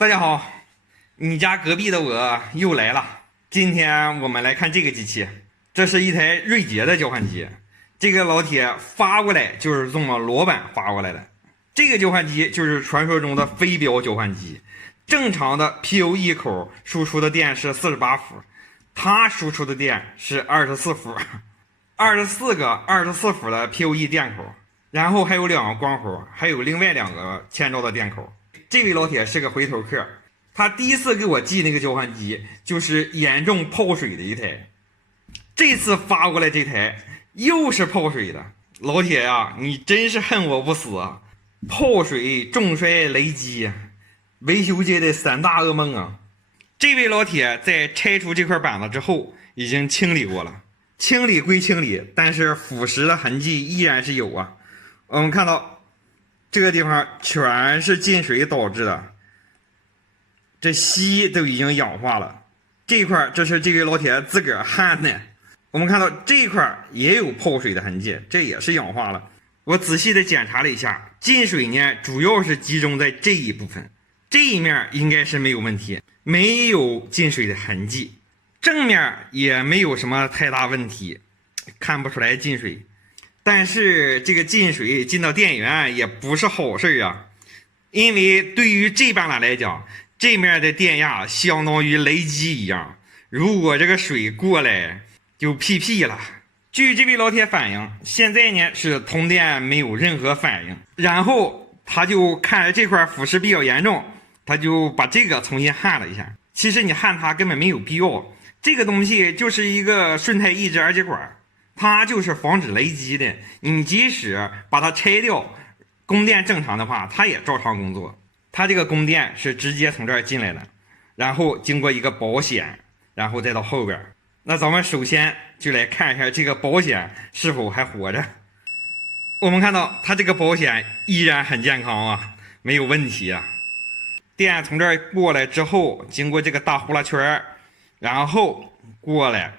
大家好，你家隔壁的我又来了。今天我们来看这个机器，这是一台锐捷的交换机。这个老铁发过来就是这么裸版发过来的。这个交换机就是传说中的飞镖交换机。正常的 PoE 口输出的电是48伏，它输出的电是24伏，24个24伏的 PoE 电口，然后还有2个光口，还有另外2个千兆的电口。这位老铁是个回头客，他第一次给我寄那个交换机就是严重泡水的一台，这次发过来这台又是泡水的。老铁呀，你真是恨我不死啊！泡水、重摔、雷击，维修界的3大噩梦啊！这位老铁在拆除这块板子之后已经清理过了，清理归清理，但是腐蚀的痕迹依然是有啊。我们看到这个地方全是进水导致的，这锡都已经氧化了。这一块这是这位老铁自个儿焊的。我们看到这一块也有泡水的痕迹，这也是氧化了。我仔细的检查了一下，进水呢主要是集中在这一部分，这一面应该是没有问题，没有进水的痕迹，正面也没有什么太大问题，看不出来进水。但是这个进水进到电源也不是好事啊，因为对于这半拉来讲，这面的电压相当于雷击一样，如果这个水过来就屁屁了。据这位老铁反映，现在呢是通电没有任何反应，然后他就看这块腐蚀比较严重，他就把这个重新焊了一下。其实你焊它根本没有必要，这个东西就是一个顺态抑制二极管，它就是防止雷击的，你即使把它拆掉，供电正常的话，它也照常工作。它这个供电是直接从这儿进来的，然后经过一个保险，然后再到后边。那咱们首先就来看一下这个保险是否还活着。我们看到它这个保险依然很健康啊，没有问题啊。电从这儿过来之后，经过这个大呼啦圈，然后过来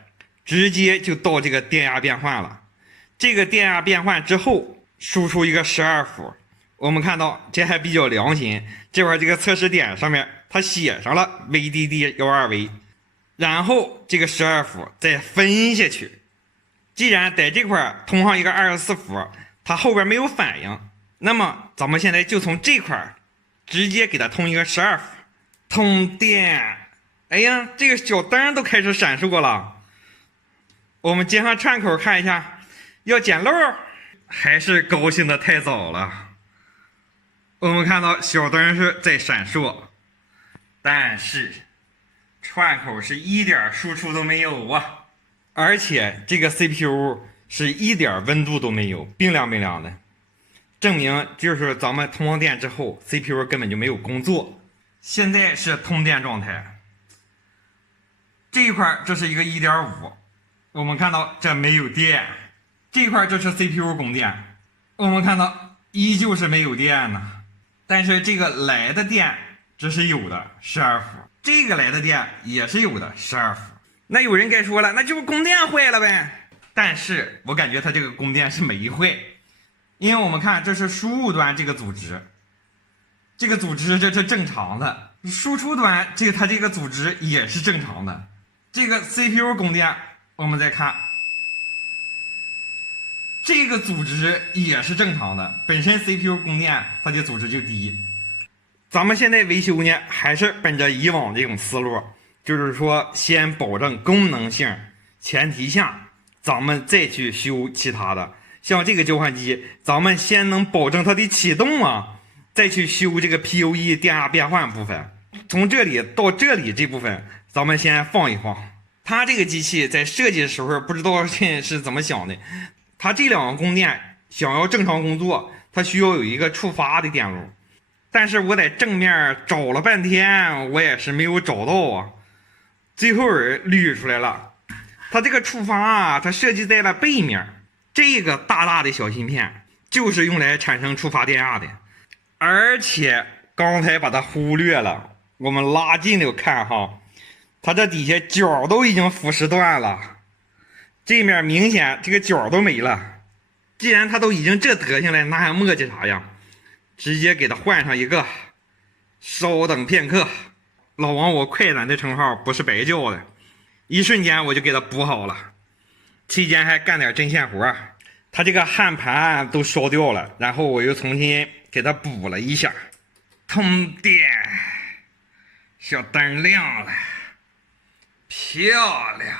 直接就到这个电压变换了。这个电压变换之后输出一个12伏，我们看到这还比较良心，这块这个测试点上面它写上了 VDD12V， 然后这个12伏再分下去。既然在这块通上一个24伏，它后边没有反应，那么咱们现在就从这块直接给它通一个12伏，通电。哎呀，这个小灯都开始闪烁了。我们接上串口看一下，要捡漏，还是高兴的太早了。我们看到小灯是在闪烁，但是串口是一点输出都没有啊，而且这个 CPU 是一点温度都没有，冰凉冰凉的，证明就是咱们通上电之后 CPU 根本就没有工作。现在是通电状态，这一块这是一个 1.5， 我们看到这没有电，这一块这是 CPU 供电，我们看到依旧是没有电呢。但是这个来的电这是有的12伏，这个来的电也是有的12伏。那有人该说了，那就是供电坏了呗。但是我感觉它这个供电是没坏，因为我们看这是输入端这个组织，这个组织这是正常的，输出端它这个组织也是正常的。这个 CPU 供电我们再看，这个组织也是正常的，本身 CPU 供电它的组织就低。咱们现在维修呢还是本着以往这种思路，就是说先保证功能性前提下，咱们再去修其他的。像这个交换机，咱们先能保证它的启动啊，再去修这个 PoE 电压变换部分。从这里到这里这部分咱们先放一放。它这个机器在设计的时候不知道是怎么想的，它这2个供电想要正常工作，它需要有一个触发的电路，但是我在正面找了半天，我也是没有找到啊。最后捋出来了，它这个触发啊，它设计在了背面，这个大大的小芯片就是用来产生触发电压的。而且刚才把它忽略了，我们拉近了看哈，它这底下角都已经腐蚀断了，这面明显这个角都没了。既然它都已经这德行了，那还磨叽啥呀？直接给它换上一个稍等片刻，老王，我快男的称号不是白叫的，一瞬间我就给他补好了，期间还干点针线活，他这个焊盘都烧掉了，然后我又重新给他补了一下。通电，小灯亮了，漂亮，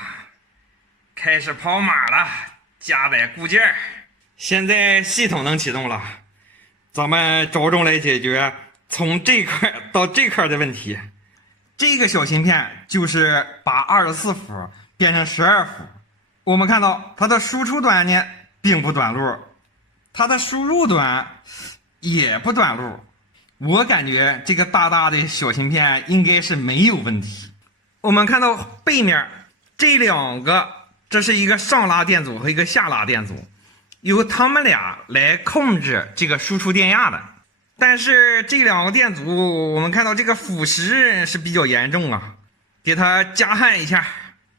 开始跑马了，加载固件，现在系统能启动了，咱们着重来解决从这块到这块的问题。这个小芯片就是把24伏变成12伏，我们看到它的输出端呢并不短路，它的输入端也不短路。我感觉这个大大的小芯片应该是没有问题。我们看到背面这两个，这是一个上拉电阻和一个下拉电阻，由他们俩来控制这个输出电压的。但是这两个电阻，我们看到这个腐蚀是比较严重啊，给它加焊一下。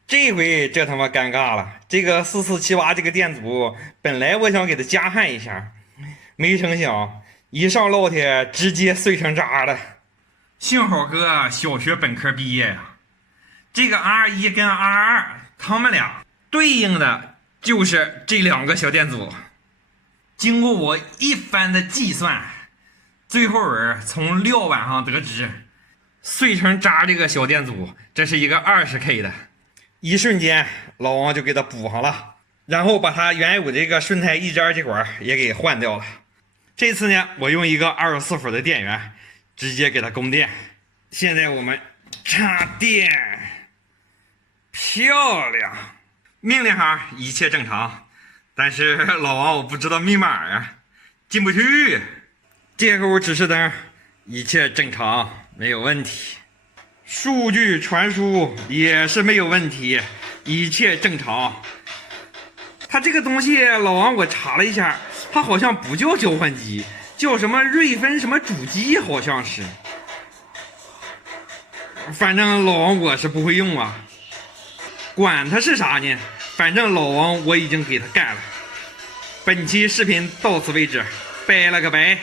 这回这他妈尴尬了，这个4478这个电阻，本来我想给它加焊一下，没成想一上烙铁直接碎成渣了。幸好哥小学本科毕业呀，这个 R1 跟 R2 他们俩对应的就是这两个小电阻。经过我一番的计算，最后从料板上得知，碎成渣这个小电阻，这是一个20K 的。一瞬间老王就给它补上了，然后把它原有这个顺态一支这管也给换掉了。这次呢，我用一个24伏的电源直接给它供电。现在我们插电，漂亮，命令行一切正常，但是老王我不知道密码啊，进不去。这会指示灯一切正常，没有问题。数据传输也是没有问题，一切正常。它这个东西老王我查了一下，它好像不叫交换机，叫什么瑞芬什么主机，好像是。反正老王我是不会用啊，管它是啥呢，反正老王我已经给它干了。本期视频到此为止，拜了个拜。